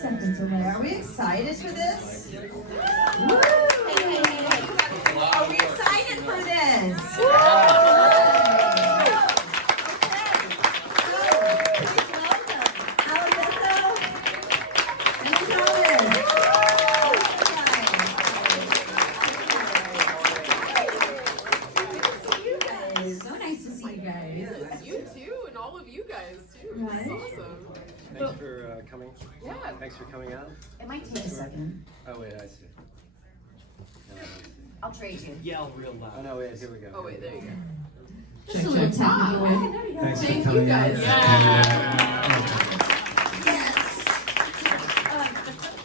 seconds away. Are we excited for this? Woo! Are we excited for this? Thanks for coming. Yeah. Thanks for coming out. It might take a second. Oh wait, I see. No, I'll trade you. Yell real loud. oh no, wait, here we go. Oh wait, there you go. Just a little technical. Thanks Thank for you coming guys. out. Yes.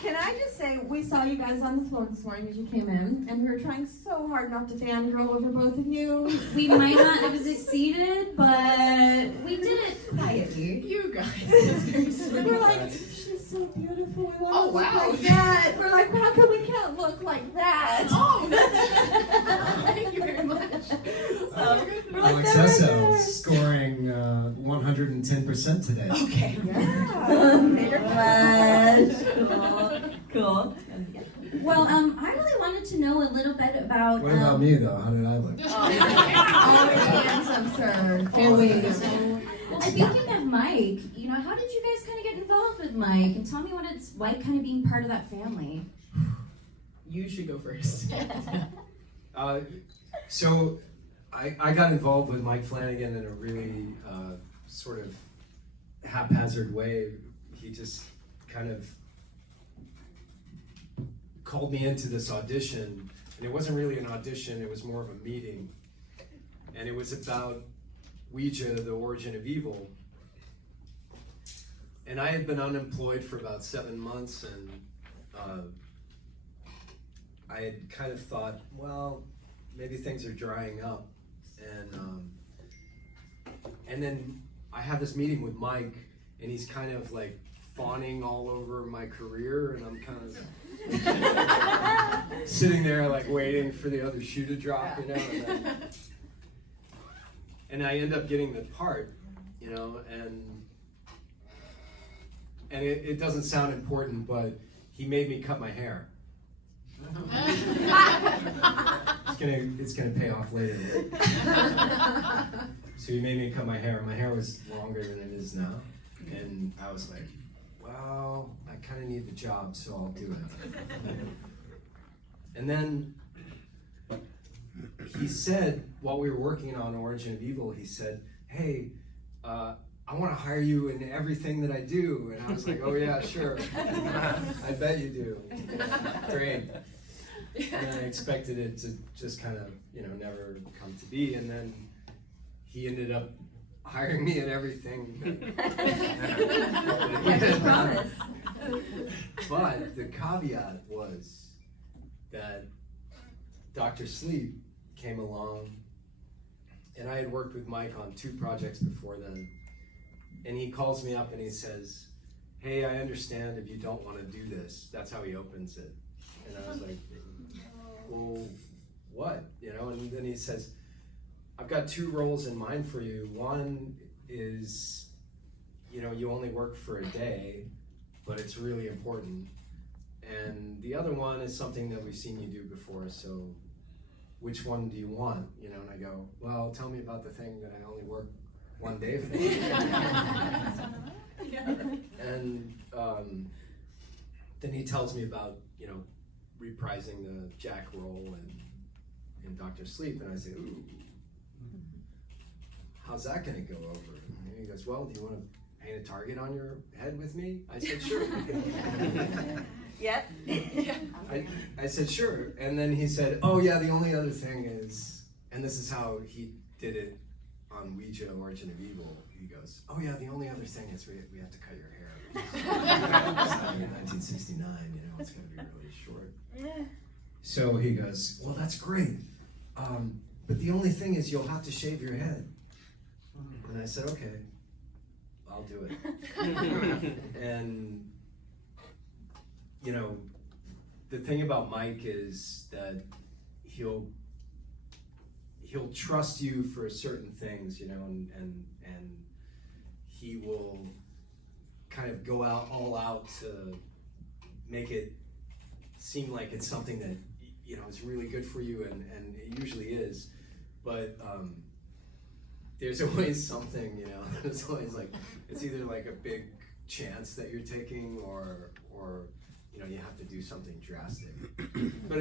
Can I just say, we saw you guys on the floor this morning as you came in, and we were trying so hard not to fangirl over both of you. We might not have succeeded, but we did it quietly. You guys. That's very sweet. We're like, she's so beautiful. We want Oh, to look wow. like that. We're like, how come we can't look like that? Oh, thank you very much. We're like, Alex "They're Essoe right scoring 110% today. Okay. Yeah. Major flash. Cool. Well, I really wanted to know a little bit about. What about me though? How did I look? Always handsome, sir. Always. Well, speaking of Mike, you know, how did you guys kind of get involved with Mike? And tell me what it's like kind of being part of that family. You should go first. So I got involved with Mike Flanagan in a really sort of haphazard way. He just kind of called me into this audition, and it wasn't really an audition, it was more of a meeting. And it was about Ouija, the origin of evil. And I had been unemployed for about 7 months, and I had kind of thought, well, maybe things are drying up. And then I have this meeting with Mike, and he's kind of like fawning all over my career, and I'm kind of sitting there like waiting for the other shoe to drop, you know. And I end up getting the part, you know, and it doesn't sound important, but he made me cut my hair. It's gonna pay off later. So he made me cut my hair. My hair was longer than it is now, and I was like, well, I kind of need the job, so I'll do it. And then he said, while we were working on Origin of Evil, he said, hey, I want to hire you in everything that I do. And I was like, oh yeah, sure. I bet you do. Great. And I expected it to just kind of, you know, never come to be. And then he ended up hiring me in everything. But the caveat was that Dr. Sleep came along, and I had worked with Mike on 2 projects before then. And he calls me up and he says, hey, I understand if you don't want to do this. That's how he opens it. And I was like, well, what? You know, and then he says, I've got 2 roles in mind for you. One is, you know, you only work for a day, but it's really important. And the other one is something that we've seen you do before, so which one do you want? You know, and I go, well, tell me about the thing that I only work 1 day for. And then he tells me about, you know, reprising the Jack role in Dr. Sleep, and I say, ooh, how's that gonna go over? And he goes, well, do you want to paint a target on your head with me? I said, sure. Yep. I said, sure. And then he said, oh yeah, the only other thing is, and this is how he did it on Ouija, Origin of Evil. He goes, oh yeah, the only other thing is we have to cut your hair. It's not in 1969, you know, it's gonna be really short. So he goes, well, that's great. But the only thing is you'll have to shave your head. And I said, okay, I'll do it. And, you know, the thing about Mike is that he'll trust you for certain things, you know, and he will kind of go out all out to make it seem like it's something that is really good for you, and it usually is, but there's always something, there's always like, it's either like a big chance that you're taking or you have to do something drastic. But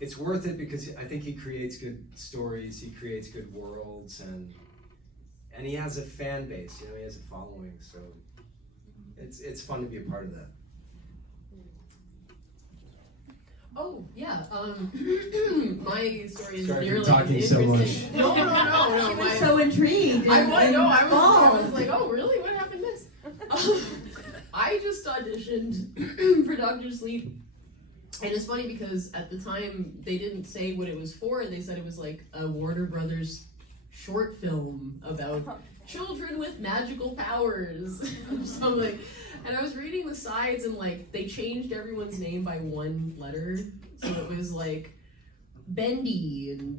it's worth it because I think he creates good stories, he creates good worlds, and he has a fan base, he has a following, so it's fun to be a part of that. Oh, yeah, my story is Sorry for nearly talking so interesting. much. No. She was so intrigued. I was involved. like, oh, really? What happened next? I just auditioned for Dr. Sleep, and it's funny because at the time they didn't say what it was for. They said it was like a Warner Brothers short film about children with magical powers or something. And I was reading the sides, and like they changed everyone's name by one letter, so it was like Bendy and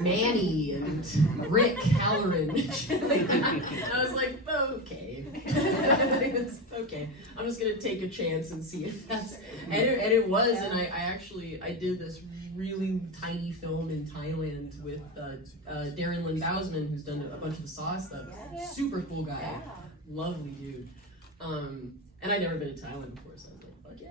Manny and Rick Halloran. And I was like, okay. Okay, I'm just gonna take a chance and see if that's, and it was, and I did this really tiny film in Thailand with Darren Lynn Bousman, who's done a bunch of the Saw stuff. Super cool guy, lovely dude. And I'd never been to Thailand before, so I was like, fuck yeah.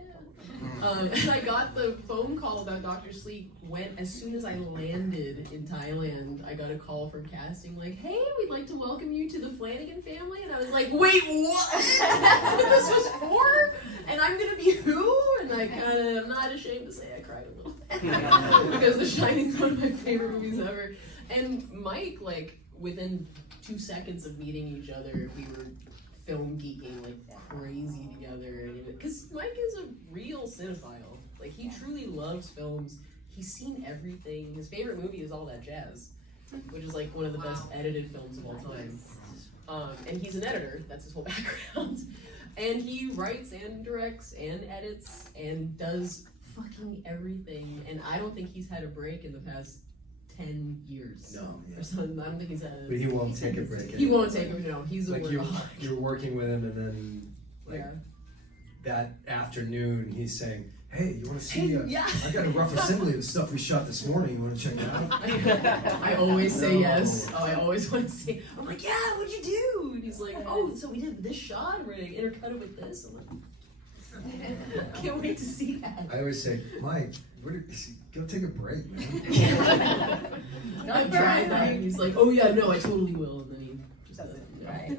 And I got the phone call about Dr. Sleep as soon as I landed in Thailand. I got a call from casting like, hey, we'd like to welcome you to the Flanagan family. And I was like, wait, what? That's what this was for? And I'm gonna be who? And I'm not ashamed to say I cried a little. Because The Shining is one of my favorite movies ever. And Mike, like, within 2 seconds of meeting each other, we were film geeking like crazy together, because Mike is a real cinephile. Like, he truly loves films. He's seen everything. His favorite movie is All That Jazz, which is like one of the best edited films of all time. And he's an editor. That's his whole background. And he writes and directs and edits and does fucking everything. And I don't think he's had a break in the past 10 years. No, yeah. Or something. I don't think he's had a... But he won't take a break. He won't take it, no. He's a like you're working with him, and then that afternoon he's saying, hey, you want to see? I got a rough assembly of the stuff we shot this morning. You want to check it out? I always say yes. Oh, I always want to say. I'm like, yeah. What'd you do? And he's like, oh, so we did this shot. And we're gonna intercut it with this. I'm like, can't wait to see that. I always say, Mike, go take a break, man. I tried that. And he's like, oh yeah, no, I totally will. And then he just doesn't. Right.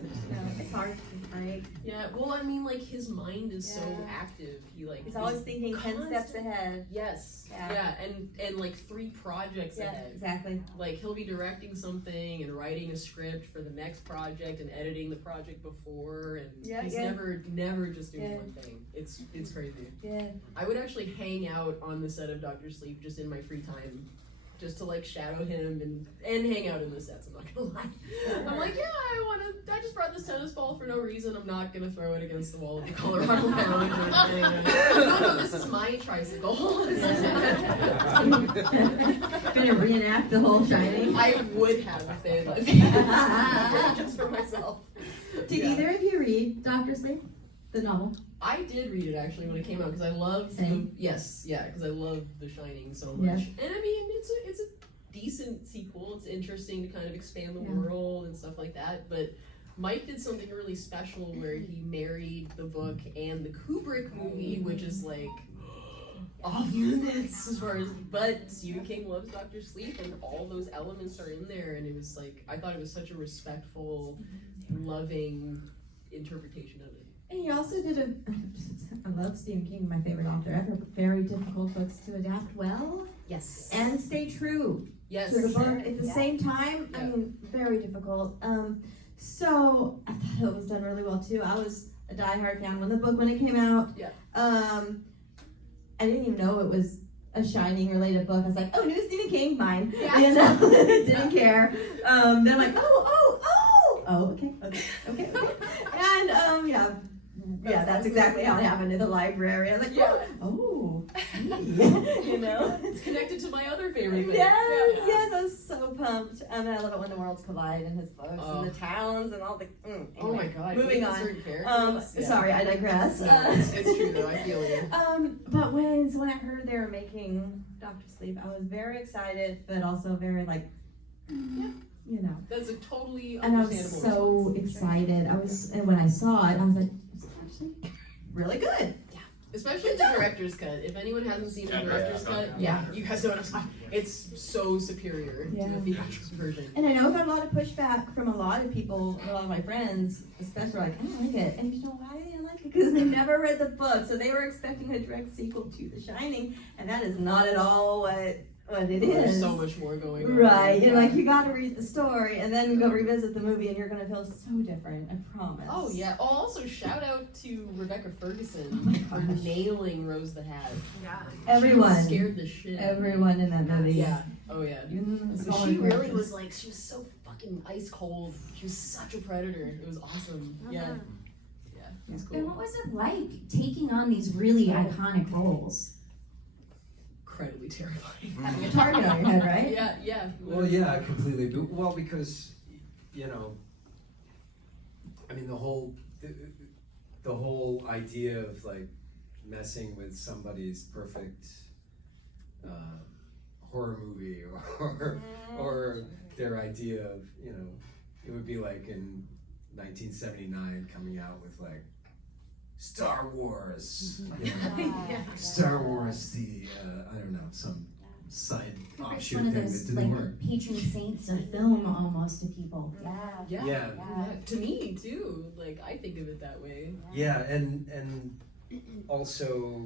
It's hard, right? Yeah. Well, I mean, like, his mind is so active. He's always thinking 10 steps ahead. Yes. Yeah. And like 3 projects ahead. Exactly. Like, he'll be directing something and writing a script for the next project and editing the project before, and he's never just doing one thing. It's crazy. Yeah. I would actually hang out on the set of Dr. Sleep just in my free time, just to like shadow him and hang out in the sets. I'm not gonna lie. I'm like, I just brought this tennis ball for no reason. I'm not gonna throw it against the wall of the Colorado Lounge or anything. No, this is my tricycle. Gonna reenact the whole Shining? I would have if they had let me. Just for myself. Did either of you read Dr. Sleep, the novel? I did read it actually when it came out because I love because I love The Shining so much. Yeah. And I mean, it's a decent sequel. It's interesting to kind of expand the world and stuff like that. But Mike did something really special where he married the book and the Kubrick movie, which is like off limits as far as. But Stephen King loves Dr. Sleep, and all those elements are in there. And it was like, I thought it was such a respectful, loving interpretation of it. And he also did I love Stephen King, my favorite author ever, but very difficult books to adapt well. Yes. And stay true Yes. to the book at the same time. Yeah. I mean, very difficult. So I thought it was done really well too. I was a diehard fan when it came out. Yeah. I didn't even know it was a Shining related book. I was like, oh, new Stephen King, mine. Yeah. You know, didn't care. Then I'm like, okay. And Yeah, that's exactly how it happened in the library. I was like, Yeah. oh, you know? It's connected to my other favorite thing. Yes, Yeah. yes, I was so pumped. And I love it when the worlds collide in his books and the towns and all the. Oh my Anyway, god. moving even on. certain characters. Yeah. Sorry, I digress. No, it's true though. I feel you. But when I heard they were making Doctor Sleep, I was very excited, but also very like, you know. That's a totally And I was understandable so response. excited. And when I saw it, I was like, this is actually really good. Especially the director's cut. If anyone hasn't seen the director's cut, Yeah. you guys know what I'm talking. It's so superior to the theatrical version. And I know I got a lot of pushback from a lot of people, a lot of my friends, especially like, I don't like it. And you know why they didn't like it? Because they never read the book, so they were expecting a direct sequel to The Shining, and that is not at all what it There's is. so much more going on. Right, you know, like you got to read the story and then go revisit the movie, and you're gonna feel so different. I promise. Oh yeah. Oh, also shout out to Rebecca Ferguson Oh my for gosh. nailing Rose the Hat. Yeah. Everyone, She scared the shit. out of me. everyone in that movie. Yeah. Oh yeah. Even the But smaller she really characters. was like, she was so fucking ice cold. She was such a predator. It was awesome. Yeah. Yeah. It was And cool. what was it like taking on these really iconic roles? Incredibly terrifying. having a target on your head, right? Yeah. Yeah. Well, yeah, completely. Well, because, you know, I mean, the whole idea of like messing with somebody's perfect horror movie or their idea of, you know, it would be like in 1979 coming out with like Star Wars, you know, Star Wars, the I don't know, some side It's offshoot one of thing that those didn't like work. patron saints of film almost to people. Yeah. Yeah. To me too. Like I think of it that way. Yeah, and also,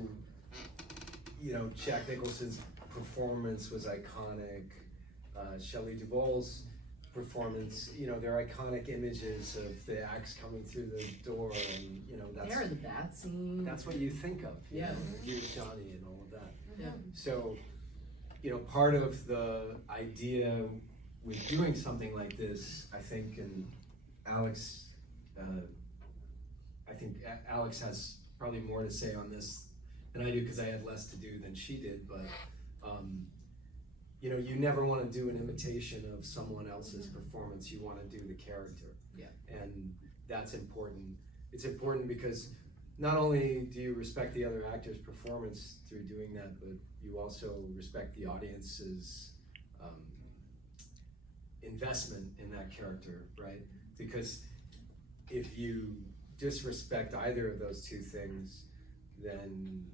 you know, Jack Nicholson's performance was iconic. Shelley Duvall's performance, you know, they're iconic images of the axe coming through the door, and you know There, the bat scene. that's what you think of. You Yeah. know, you, Johnny, and all of that. Yeah. So, you know, part of the idea with doing something like this, I think, and Alex, I think Alex has probably more to say on this than I do because I had less to do than she did, but you know, you never want to do an imitation of someone else's performance. You want to do the character. Yeah. And that's important. It's important because not only do you respect the other actor's performance through doing that, but you also respect the audience's investment in that character, right? Because if you disrespect either of those two things, then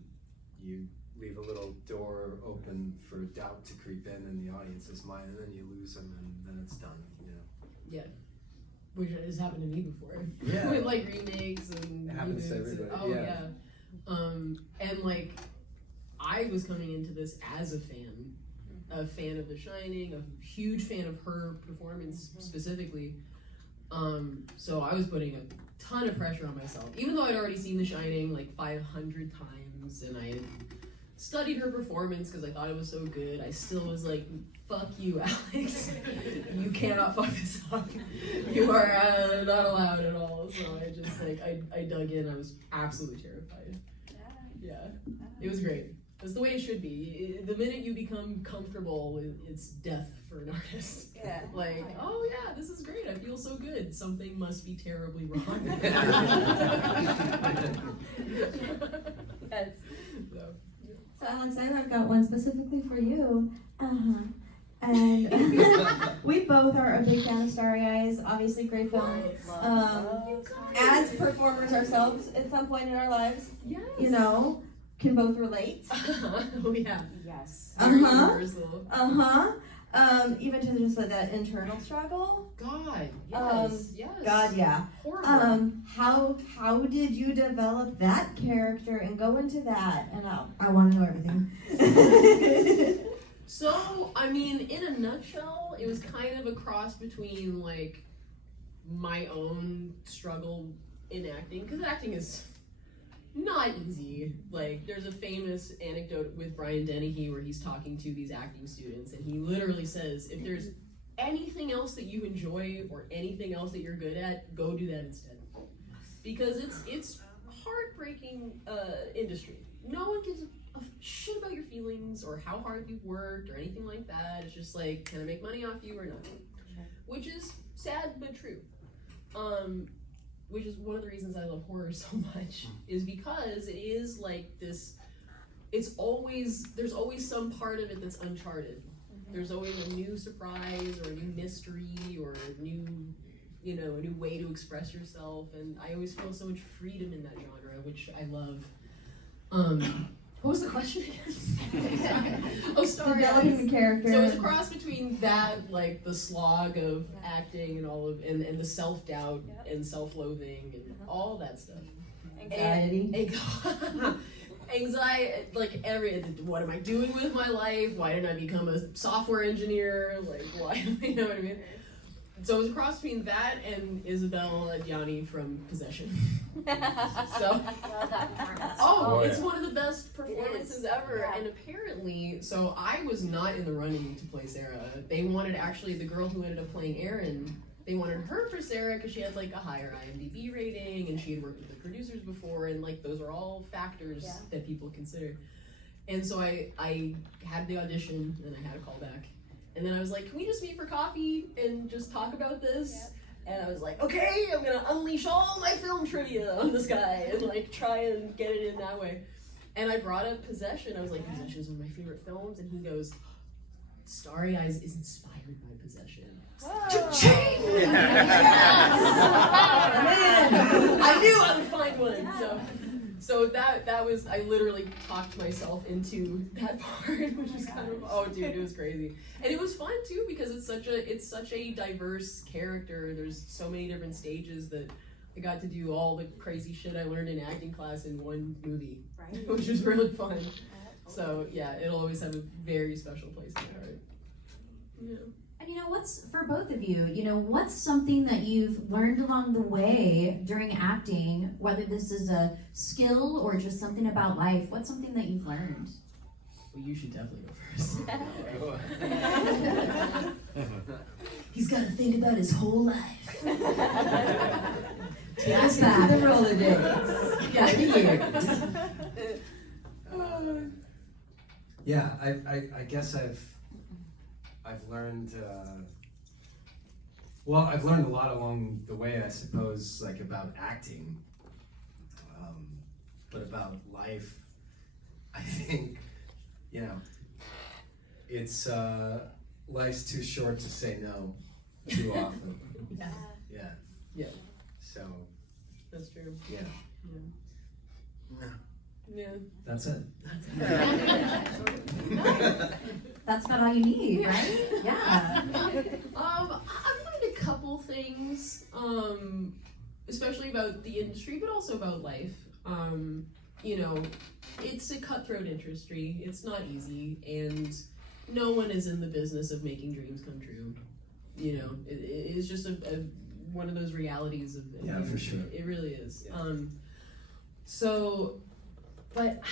you leave a little door open for doubt to creep in the audience's mind, and then you lose them, and then it's done, you know? Which has happened to me before. Yeah. With like remakes and It happens to reboots and- everybody, oh yeah. and like I was coming into this as a fan of The Shining, a huge fan of her performance specifically. So I was putting a ton of pressure on myself, even though I'd already seen The Shining like 500 times and I had studied her performance because I thought it was so good. I still was like, fuck you, Alex. You cannot fuck this up. You are not allowed at all. So I just like, I dug in. I was absolutely terrified. Yeah. It was great. That's the way it should be. The minute you become comfortable, it's death for an artist. Yeah. Like, oh yeah, this is great. I feel so good. Something must be terribly wrong. Yes. So. So Alex, I've got one specifically for you. And we both are a big fan of Starry Eyes. Obviously, great film. As performers ourselves, at some point in our lives, Yes. you know, can both relate. Oh yeah. Yes. Very Uh-huh. universal. Even to just that internal struggle. God. Yes. Yes. God, yeah. Horrible. How did you develop that character and go into that? And I want to know everything. So, I mean, in a nutshell, it was kind of a cross between, like, my own struggle in acting, because acting is not easy. Like, there's a famous anecdote with Brian Dennehy where he's talking to these acting students, and he literally says, if there's anything else that you enjoy or anything else that you're good at, go do that instead. Because it's heartbreaking industry. No one gives a shit about your feelings or how hard you worked or anything like that. It's just like, can I make money off you or not? Which is sad but true. Which is one of the reasons I love horror so much, is because it is like this, there's always some part of it that's uncharted. There's always a new surprise or a new mystery or a new way to express yourself, and I always feel so much freedom in that genre, which I love. What was the question again? Oh, Starry Developing Eyes. the character. So it's a cross between that, like the slog of acting and all of, and the self-doubt and self-loathing and all that stuff. Anxiety. Anxiety, like what am I doing with my life? Why didn't I become a software engineer? Like, why, you know what I mean? So it was a cross between that and Isabelle Adjani from Possession. So, it's one of the best performances ever. Yeah. And apparently, so I was not in the running to play Sarah. They wanted, actually, the girl who ended up playing Erin, they wanted her for Sarah because she had like a higher IMDb rating and she had worked with the producers before, and like those are all factors that people consider. And so I had the audition and I had a callback. And then I was like, can we just meet for coffee and just talk about this? Yep. And I was like, okay, I'm gonna unleash all my film trivia on this guy and like try and get it in that way. And I brought up Possession. I was like, Possession is one of my favorite films. And he goes, Starry Eyes is inspired by Possession. Cha-ching! I knew I would find one. So that was, I literally talked myself into that part, which was kind of, oh dude, it was crazy. And it was fun too, because it's such a diverse character. There's so many different stages that I got to do all the crazy shit I learned in acting class in one movie, Right. which was really fun. So yeah, it'll always have a very special place in my heart. Yeah. And what's, for both of you, what's something that you've learned along the way during acting, whether this is a skill or just something about life, what's something that you've learned? Well, you should definitely go first. He's got to think about his whole life. Yes, that. The Rolodex. Yeah, I guess I've learned, I've learned a lot along the way, I suppose, like about acting, but about life, I think, it's, life's too short to say no too often. Yeah. So, That's true. yeah. Yeah. That's it. That's about all you need, right? Yeah. I've learned a couple things, especially about the industry, but also about life. It's a cutthroat industry. It's not easy, and no one is in the business of making dreams come true. It's just one of those realities of Yeah, for sure. It really is. Yeah. But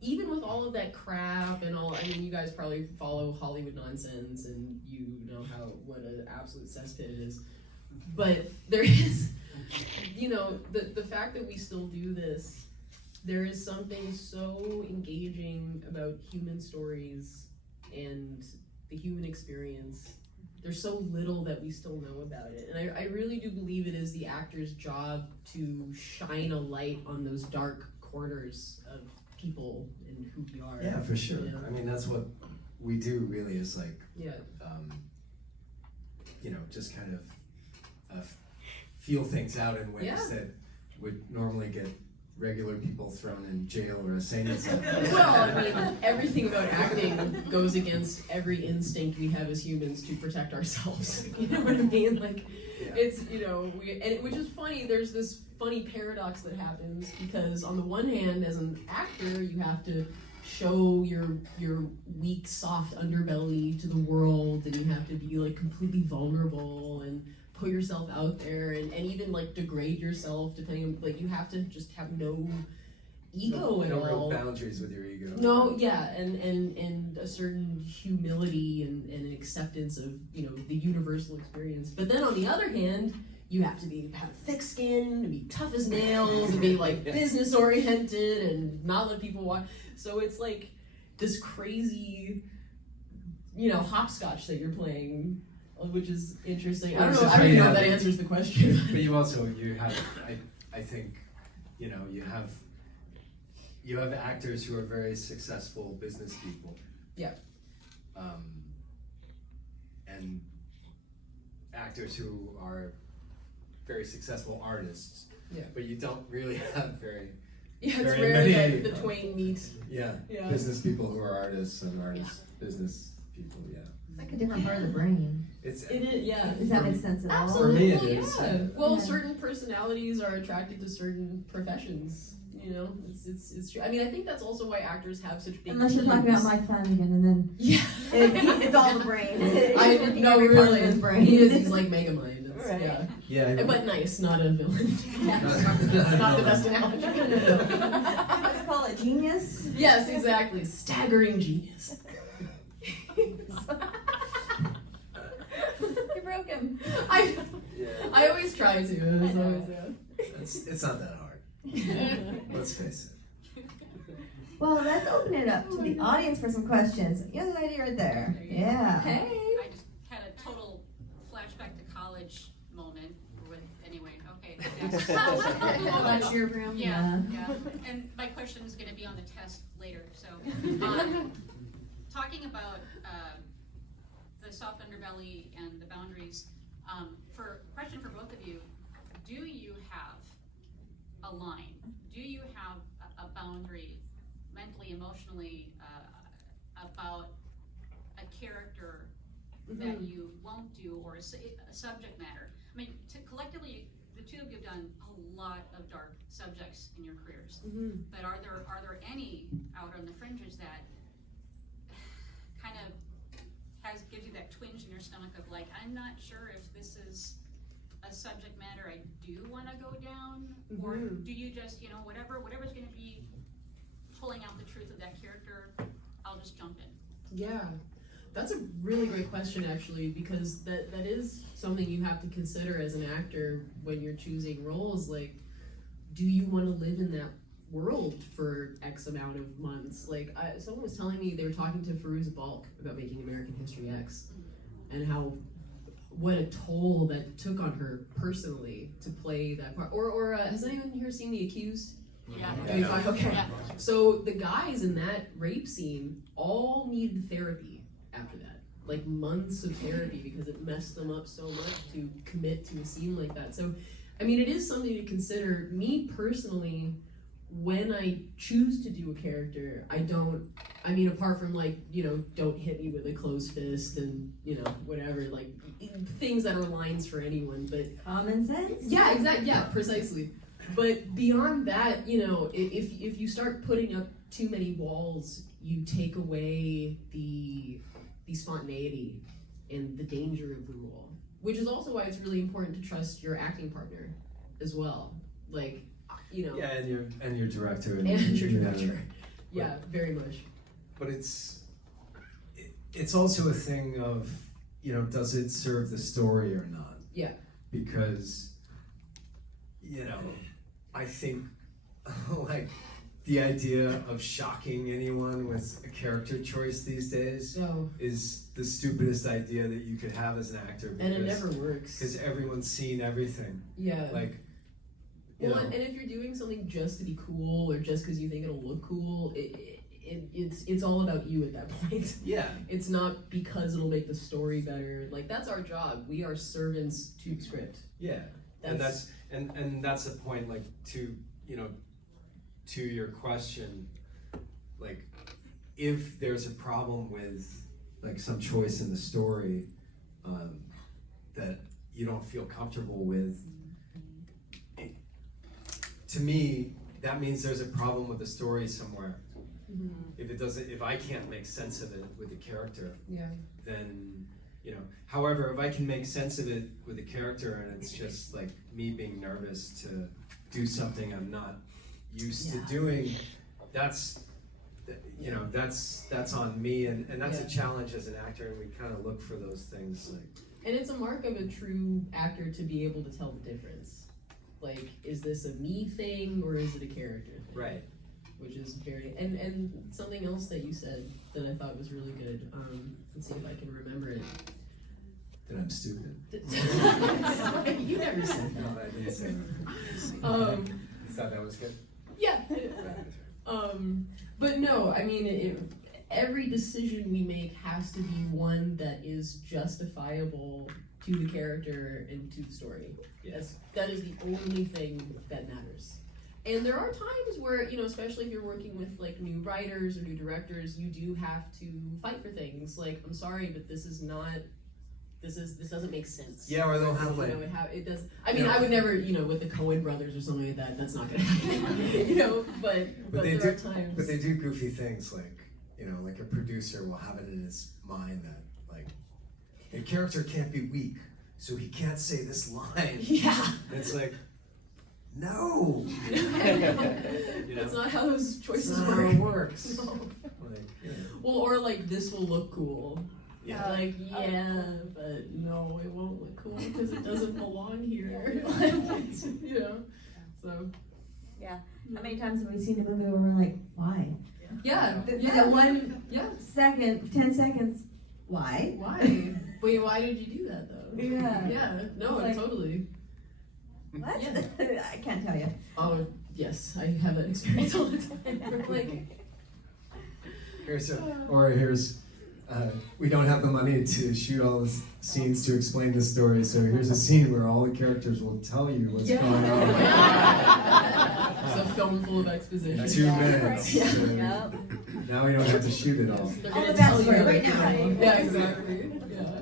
even with all of that crap and all, I mean, you guys probably follow Hollywood nonsense and you know what an absolute cesspit it is. But there is, the fact that we still do this, there is something so engaging about human stories and the human experience. There's so little that we still know about it. And I really do believe it is the actor's job to shine a light on those dark corners of people and who we are. Yeah, for sure. Yeah. I mean, that's what we do really, is like, Yeah. just kind of feel things out in ways that would normally get regular people thrown in jail or a sane asylum. Well, I mean, everything about acting goes against every instinct we have as humans to protect ourselves. You know what I mean? Like, it's, which is funny, there's this funny paradox that happens, because on the one hand, as an actor, you have to show your weak, soft underbelly to the world, and you have to be like completely vulnerable and put yourself out there and even like degrade yourself, depending on, like, you have to just have no ego at all. No real boundaries with your ego. No, yeah, and a certain humility and an acceptance of, the universal experience. But then on the other hand, you have to have thick skin and be tough as nails and be like business oriented and not let people walk. So it's like this crazy, hopscotch that you're playing, which is interesting. I don't even know if that answers the question. But you have, I think, you have actors who are very successful business people. Yeah. And actors who are very successful artists. Yeah. But you don't really have very It's very rare many, that the twain meet. Yeah. Yeah. Business people who are artists and business people. Yeah. It's like a different part of the brain. It is, yeah. Does that make sense at all? Absolutely, For me it is. yeah. Well, Yeah. certain personalities are attracted to certain professions. It's true. I mean, I think that's also why actors have such big Unless you're talking about teams. Mike Flanagan, and then Yeah. it's all the brain. I Working no, every part of really. his brain. He's like Megamind. It's, Right. Yeah. Yeah. But nice, not a villain. Yeah. That's not the best analogy. Let's call it genius. Yes, exactly. Staggering genius. You broke him. I always try to. It's always, It's not that hard. Let's face it. Well, let's open it up to the audience for some questions. Young lady right there. Yeah. Hey. I just had a total flashback to college moment anyway, okay. About your room? Yeah. And my question is gonna be on the test later, so. Talking about the soft underbelly and the boundaries, question for both of you, do you have a line? Do you have a boundary mentally, emotionally, about a character that you won't do, or a subject matter? I mean, collectively, the two of you have done a lot of dark subjects in your careers, but are there any out on the fringes that kind of gives you that twinge in your stomach of like, I'm not sure if this is a subject matter I do want to go down, or do you just, whatever's going to be pulling out the truth of that character, I'll just jump in? Yeah, that's a really great question, actually, because that is something you have to consider as an actor when you're choosing roles. Like, do you want to live in that world for X amount of months? Like, someone was telling me they were talking to Firuza Balk about making American History X, and what a toll that took on her personally to play that part. Or has anyone here seen The Accused? Yeah. Okay. Yeah. So the guys in that rape scene all needed therapy after that. Like months of therapy because it messed them up so much to commit to a scene like that. So, I mean, it is something to consider. Me personally, when I choose to do a character, apart from like, don't hit me with a closed fist and, whatever, like things that are lines for anyone, but Common sense? yeah, exactly. Yeah, precisely. But beyond that, if you start putting up too many walls, you take away the spontaneity and the danger of the role. Which is also why it's really important to trust your acting partner as well. Like, Yeah, and your director and your director. Yeah, very much. But it's also a thing of, does it serve the story or not? Yeah. Because, I think, like, the idea of shocking anyone with a character choice these days is the stupidest idea that you could have as an actor. And it never works. Because everyone's seen everything. Yeah. Like, and if you're doing something just to be cool or just because you think it'll look cool, it's all about you at that point. Yeah. It's not because it'll make the story better. Like, that's our job. We are servants to the script. Yeah. And that's the point, like, to your question, like, if there's a problem with like some choice in the story that you don't feel comfortable with, to me, that means there's a problem with the story somewhere. If I can't make sense of it with the character, then, however, if I can make sense of it with the character and it's just like me being nervous to do something I'm not used to doing, that's on me, and that's a challenge as an actor, and we kind of look for those things, like, And it's a mark of a true actor to be able to tell the difference. Like, is this a me thing or is it a character thing? Right. Which is very, and something else that you said that I thought was really good. Let's see if I can remember it. That I'm stupid. You never said No, that. I didn't say that. You thought that was good? Yeah. But no, I mean, every decision we make has to be one that is justifiable to the character and to the story. Yes. That is the only thing that matters. And there are times where, you know, especially if you're working with like new writers or new directors, you do have to fight for things. Like, I'm sorry, but this doesn't make sense. Yeah, or they'll have like, You know, it does. I mean, I would never, you know, with the Coen brothers or something like that. That's not gonna happen. You know, but they there do, are times. but they do goofy things like, you know, like a producer will have it in his mind that like, the character can't be weak, so he can't say this line. Yeah. And it's like, no. That's not how those choices That's not work. how it works. No. Like, you know. Well, or like this will look cool. Yeah. Like, yeah, but no, it won't look cool because it doesn't belong here. You know, so. Yeah. How many times have we seen a movie where we're like, why? Yeah, The yeah, 1 yeah. second, 10 seconds, why? Why? Wait, why did you do that though? Yeah. Yeah, no, It's like- totally. What? Yeah. I can't tell you. Oh, yes, I have that experience all the time. Like, Here's, we don't have the money to shoot all the scenes to explain the story, so here's a scene where all the characters will tell you what's going on. It's a film full of exposition. 2 minutes. Yeah. So Yep. now we don't have to shoot it all. They're All gonna the tell you backstory right everything. now. Yeah, exactly. Yeah.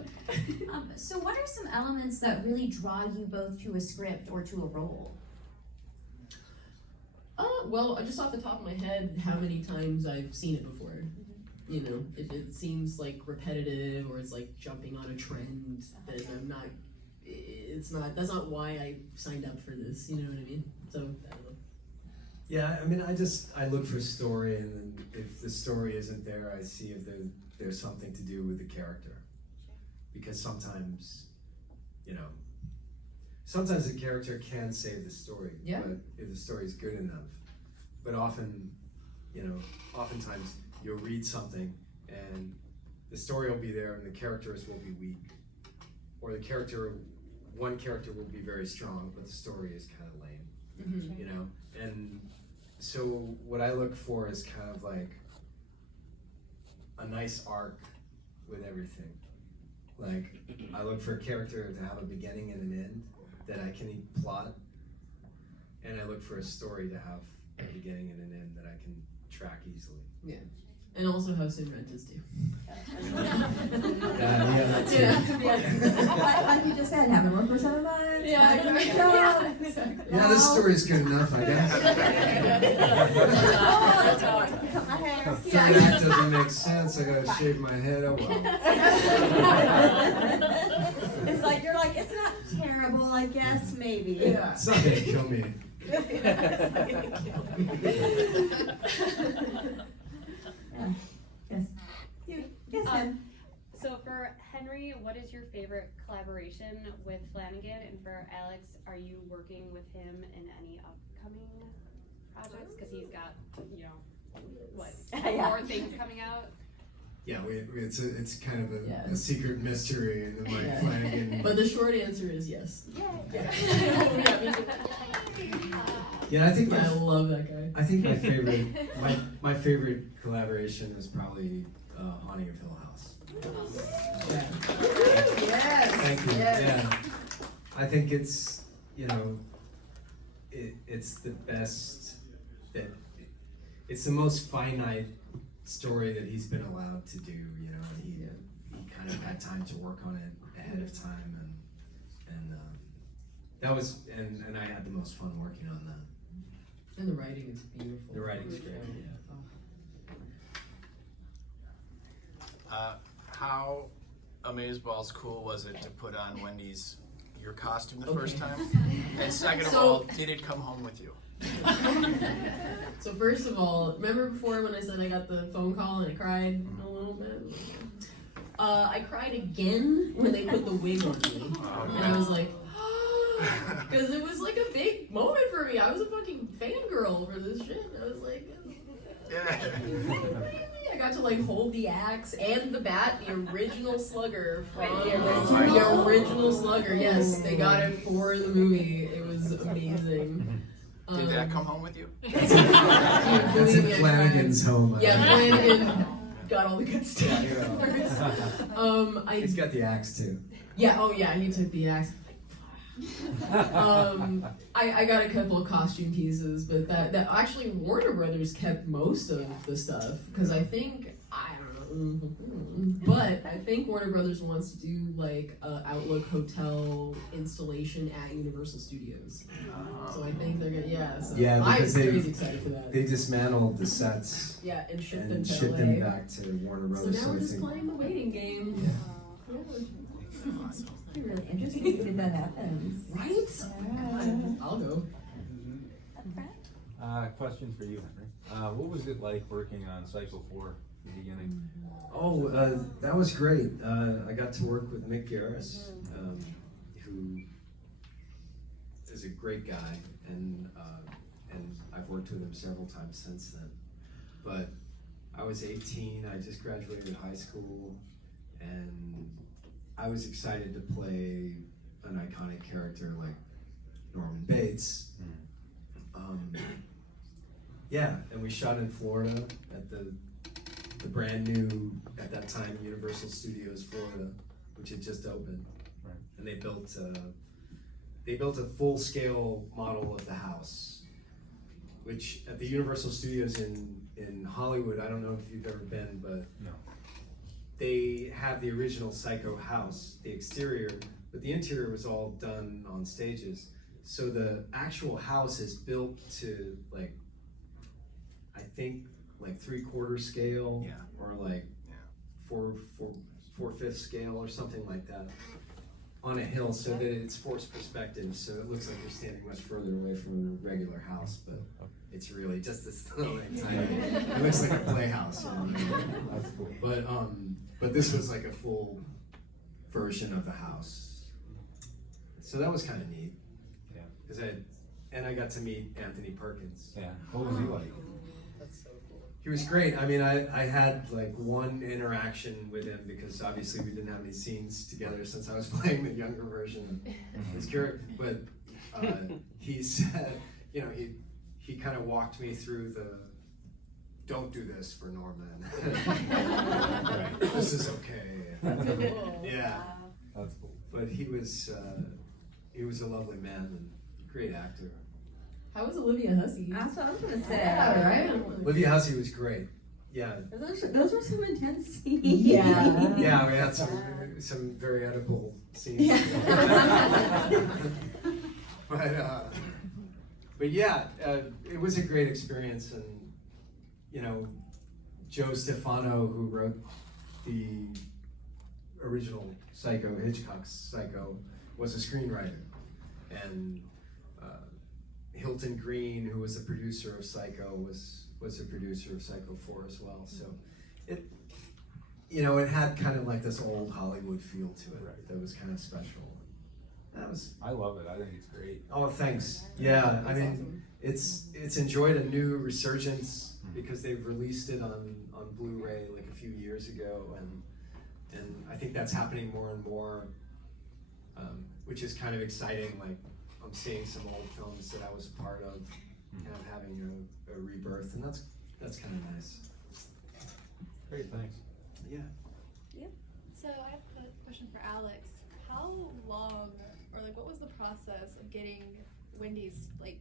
So what are some elements that really draw you both to a script or to a role? Well, just off the top of my head, how many times I've seen it before. You know, if it seems like repetitive or it's like jumping on a trend, then that's not why I signed up for this, you know what I mean? So, I don't know. Yeah, I mean, I look for story, and then if the story isn't there, I see if there's something to do with the character. Because sometimes, you know, sometimes the character can save the story, Yeah. but if the story is good enough. But often, you know, oftentimes you'll read something and the story will be there and the characters will be weak. Or one character will be very strong, but the story is kind of lame, Mm-hmm. you know? And so what I look for is kind of like a nice arc with everything. Like, I look for a character to have a beginning and an end that I can plot, and I look for a story to have a beginning and an end that I can track easily. And also how soon rent is due. Yeah, that's it. Like you just said, haven't worked for 7 months. Yeah, back to the exactly. job. Yeah, this story's good enough, I guess. Oh, that's how I cut my hair. Third act doesn't make sense, I gotta shave my head, oh well. It's like, you're like, it's not terrible, I guess, maybe. Yeah. It's not gonna kill me. Yes. You, yes, ma'am. So for Henry, what is your favorite collaboration with Flanagan? And for Alex, are you working with him in any upcoming projects? Because he's got, you know, what, Yeah. more things coming out? Yeah, it's kind of Yeah. a secret mystery in the Mike Yeah. Flanagan. But the short answer is yes. Yeah, Yeah, I think I love that guy. I think my favorite collaboration is probably Haunting of Hill House. Yeah. Yes. Thank you. Yes. Yeah, I think it's, you know, it's the best it's the most finite story that he's been allowed to do. You know, he kind of had time to work on it ahead of time, and that was and I had the most fun working on that. And the writing is beautiful. The writing's great. Oh. How amazeballs cool was it to put on Wendy's your costume the first Okay. time? And second of So- all, did it come home with you? So first of all, remember before when I said I got the phone call and I cried a little bit? I cried again when they put the wig on me, and I was like, because it was like a big moment for me. I was a fucking fangirl for this shit. I was like, I got to like hold the axe and the bat, the original Slugger from the original Slugger. Yes, they got it for the movie. It was amazing. Did that come home with you? That's in Flanagan's home. Yeah, Flanagan got all the good stuff. He's got the axe too. Yeah, oh yeah, he took the axe. I got a couple of costume pieces, but that actually Warner Brothers kept most of the stuff because I think I don't know, but I think Warner Brothers wants to do like a Outlook Hotel installation at Universal Studios. So I think they're gonna So I'm because crazy excited for that. They dismantled the sets Yeah, and shipped and them to shipped LA. them back to Warner So Brothers. now we're I just think playing the waiting game. Yeah. It'd be really interesting to see if that happens. Right? Yeah. I'll go. Question for you, Henry. What was it like working on Psycho 4 at the beginning? Oh, that was great. I got to work with Mick Garris, who is a great guy, and I've worked with him several times since then. But I was 18. I just graduated high school, and I was excited to play an iconic character like Norman Bates. Yeah, and we shot in Florida at the brand new, at that time, Universal Studios Florida, which had just opened. Right. And they built a full-scale model of the house, which at the Universal Studios in Hollywood, I don't know if you've ever been, but No. they have the original Psycho house, the exterior, but the interior was all done on stages. So the actual house is built to like, I think like 3/4 scale, Yeah. or like 4/5 scale or something like that, on a hill, so that it's forced perspective, so it looks like you're standing much further away from a regular house, but it's really just this little tiny. It looks like a playhouse. You know? That's cool. But this was like a full version of the house, so that was kind of neat. Yeah. Cause I got to meet Anthony Perkins. Yeah. What was he like? That's so cool. He was great. I mean, I had like one interaction with him because obviously we didn't have any scenes together since I was playing the younger version of his character. But he said, you know, he kind of walked me through the, don't do this for Norman. Right. This is okay. Yeah. That's cool. But he was a lovely man and a great actor. How was Olivia Hussey? That's what I was gonna say. Yeah, right? Olivia Hussey was great. Yeah. Those were some intense scenes. Yeah. Yeah, we had some very edible scenes. But yeah, it was a great experience, and you know, Joe Stefano, who wrote the original Psycho, Hitchcock's Psycho, was a screenwriter, and Hilton Green, who was the producer of Psycho, was a producer of Psycho 4 as well. So it, you know, it had kind of like this old Hollywood feel to it. Right. That was kind of special. That was. I love it. I think it's great. Oh, thanks. Yeah, I mean, awesome. it's enjoyed a new resurgence because they've released it on Blu-ray like a few years ago, and I think that's happening more and more, which is kind of exciting. Like, I'm seeing some old films that I was a part of, kind of having a rebirth, and that's kind of nice. Great, thanks. Yeah. So I have a question for Alex. How long, or like, what was the process of getting Wendy's like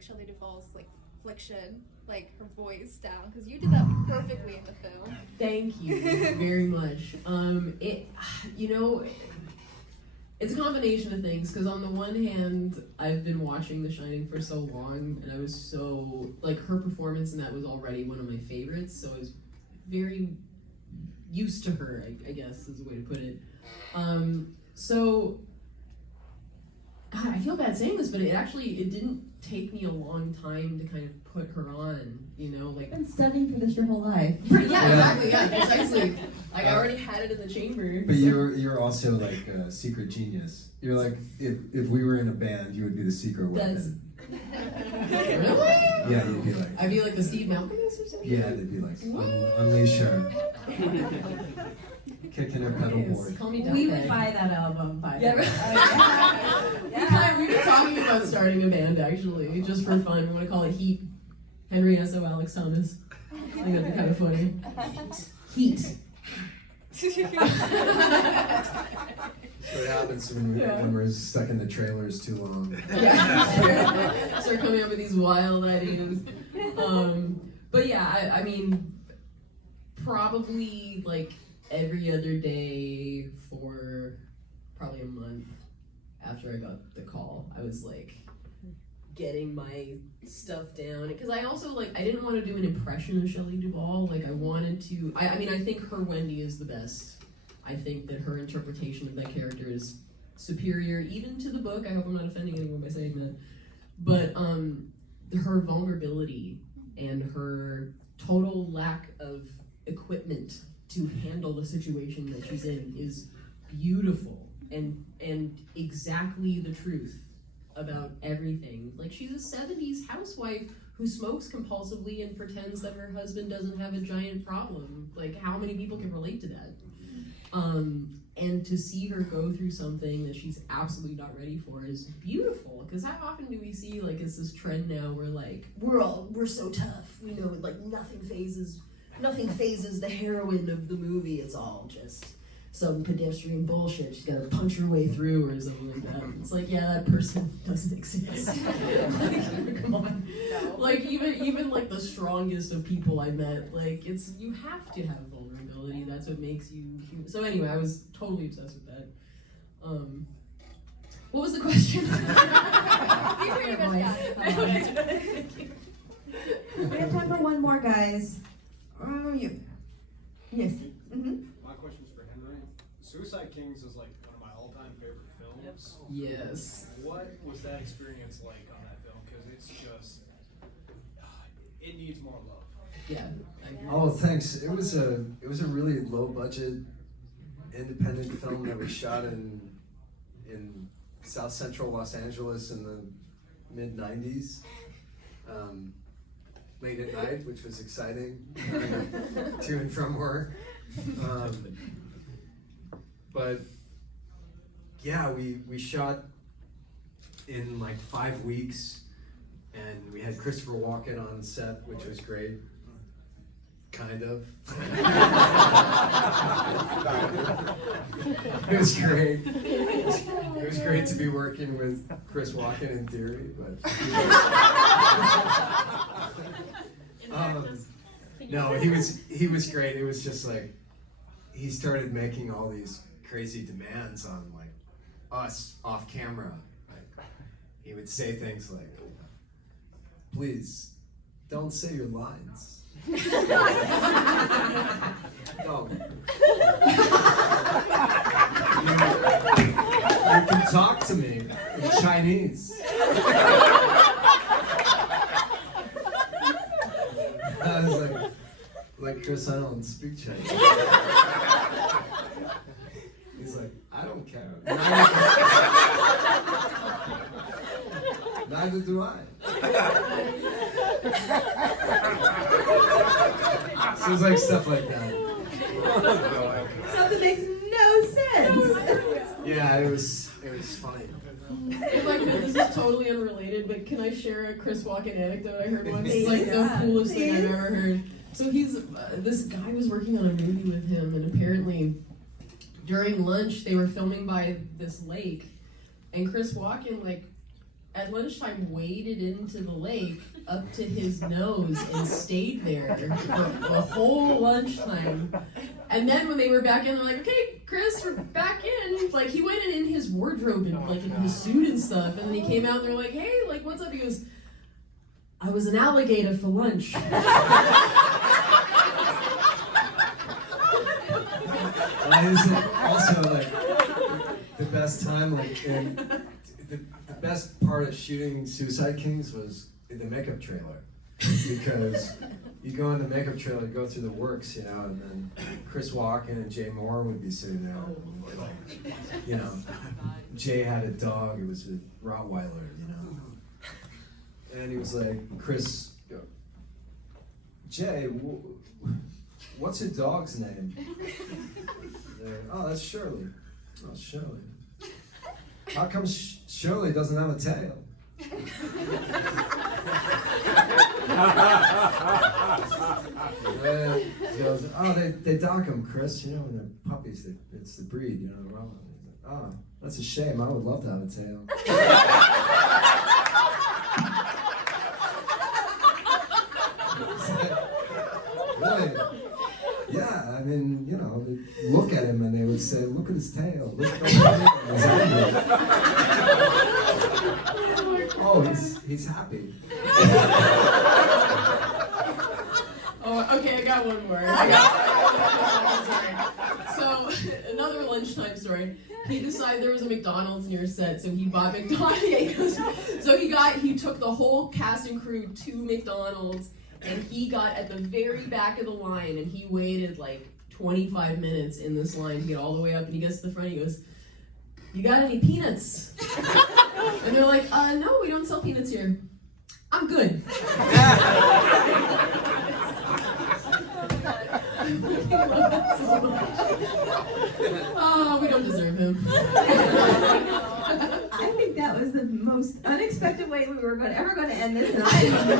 Shelley Duvall's like fliction, like her voice down? Because you did that perfectly in the film. Thank you very much. It's a combination of things, because on the one hand, I've been watching The Shining for so long, and I was so, like, her performance in that was already one of my favorites, so I was very used to her, I guess is the way to put it. So, God, I feel bad saying this, but it didn't take me a long time to kind of put her on, you know, like. You've been studying for this your whole life. Yeah, exactly, yeah, precisely. Like, I already had it in the chamber. But you're also like a secret genius. You're like, if we were in a band, you would be the secret weapon. Really? Yeah, you'd be like. I'd be like the Steve Malcolm or something? Yeah, they'd be like, unleash her. Kicking her pedal board. Call me We Duckbag. would buy that album, by Yeah, the way. We were talking about starting a band actually, just for fun. We want to call it Heat. Henry Essoe, Alex Thomas. I think that'd be kind of funny. Heat. That's what happens when we're stuck in the trailers too long. Yeah. Start coming up with these wild ideas. But yeah, I mean, probably like every other day for probably a month after I got the call, I was like getting my stuff down, because I also like, I didn't want to do an impression of Shelley Duvall. Like I wanted to, I mean, I think her Wendy is the best. I think that her interpretation of that character is superior even to the book. I hope I'm not offending anyone by saying that. But her vulnerability and her total lack of equipment to handle the situation that she's in is beautiful and exactly the truth about everything. Like, she's a 70s housewife who smokes compulsively and pretends that her husband doesn't have a giant problem. Like, how many people can relate to that? And to see her go through something that she's absolutely not ready for is beautiful. Because how often do we see, like, it's this trend now where, like, we're so tough, we know, like, nothing phases the heroine of the movie. It's all just some pedestrian bullshit. She's gotta punch her way through or something like that. It's like, yeah, that person doesn't exist. Like, come on. No. Like, even like the strongest of people I met, like, it's, you have to have vulnerability. That's what makes you human. So anyway, I was totally obsessed with that. What was the question? You pretty much got it. We have time for one more, guys. Oh, you. Yes. Mm-hmm. My question is for Henry. Suicide Kings is like one of my all-time favorite films. Yes. What was that experience like on that film? Because it's just, it needs more love. Yeah. I agree. Oh, thanks. It was a really low budget independent film that was shot in South Central Los Angeles in the mid '90s. Late at night, which was exciting, to and from work. But yeah, we shot in like 5 weeks, and we had Christopher Walken on set, which was great. Kind of. It was great. It was great to be working with Chris Walken in theory, but no, he was great. It was just like he started making all these crazy demands on like us off camera. Like he would say things like, "Please, don't say your lines." Oh. You can talk to me in Chinese. I was like Chris, I don't speak Chinese. He's like, I don't care. Neither do I. So it was like stuff like that. Stuff that makes no sense. Yeah, it was funny. If I could, this is totally unrelated, but can I share a Chris Walken anecdote I heard once? It's like the Yeah, coolest thing I've please. ever heard. So he's, this guy was working on a movie with him, and apparently during lunch they were filming by this lake, and Chris Walken, like, at lunchtime waded into the lake up to his nose and stayed there for the whole lunchtime. And then when they were back in, they're like, okay, Chris, we're back in. Like, he went in his wardrobe and like in his suit and stuff. And then he came out and they're like, hey, like, what's up? He goes, I was an alligator for lunch. And it was also like the best time, like in the best part of shooting Suicide Kings was the makeup trailer, because you go in the makeup trailer, go through the works, you know, and then Chris Walken and Jay Moore would be sitting there, like, you know, Jay had a dog, it was a Rottweiler, you know, and he was like, Chris, Jay, what's your dog's name? Like, oh, that's Shirley. Oh, Shirley. How come Shirley doesn't have a tail? And he goes, oh, they dock them, Chris. You know, when they're puppies, it's the breed, you know, the Rottweiler. He's like, oh, that's a shame. I would love to have a tail. Really? Yeah, I mean, you know, they'd look at him and they would say, look at his tail. Look at his tail. Oh, he's happy. Oh, okay, I got one more. So, another lunchtime story. He decided there was a McDonald's near set, so he bought McDonald's. He took the whole cast and crew to McDonald's, and he got at the very back of the line, and he waited like 25 minutes in this line to get all the way up, and he gets to the front, he goes, you got any peanuts? And they're like, no, we don't sell peanuts here. I'm good. Oh, we don't deserve him. I think that was the most unexpected way we were ever going to end this, and I love it.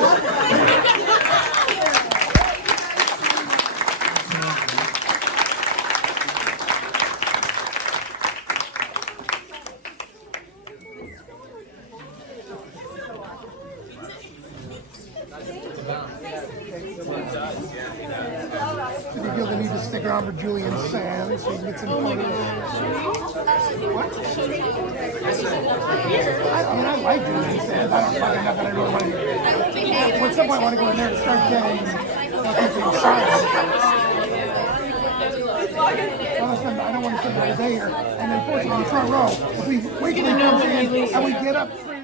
Do you feel the need to stick around for Julian Sands so you can get some photos? What? I like Julian Sands. I don't fucking know that I really want to. At some point, I want to go in there and start getting fucking signed. I don't want to spend my day here. And unfortunately, on the front row, if we wait till he comes in and we get up 3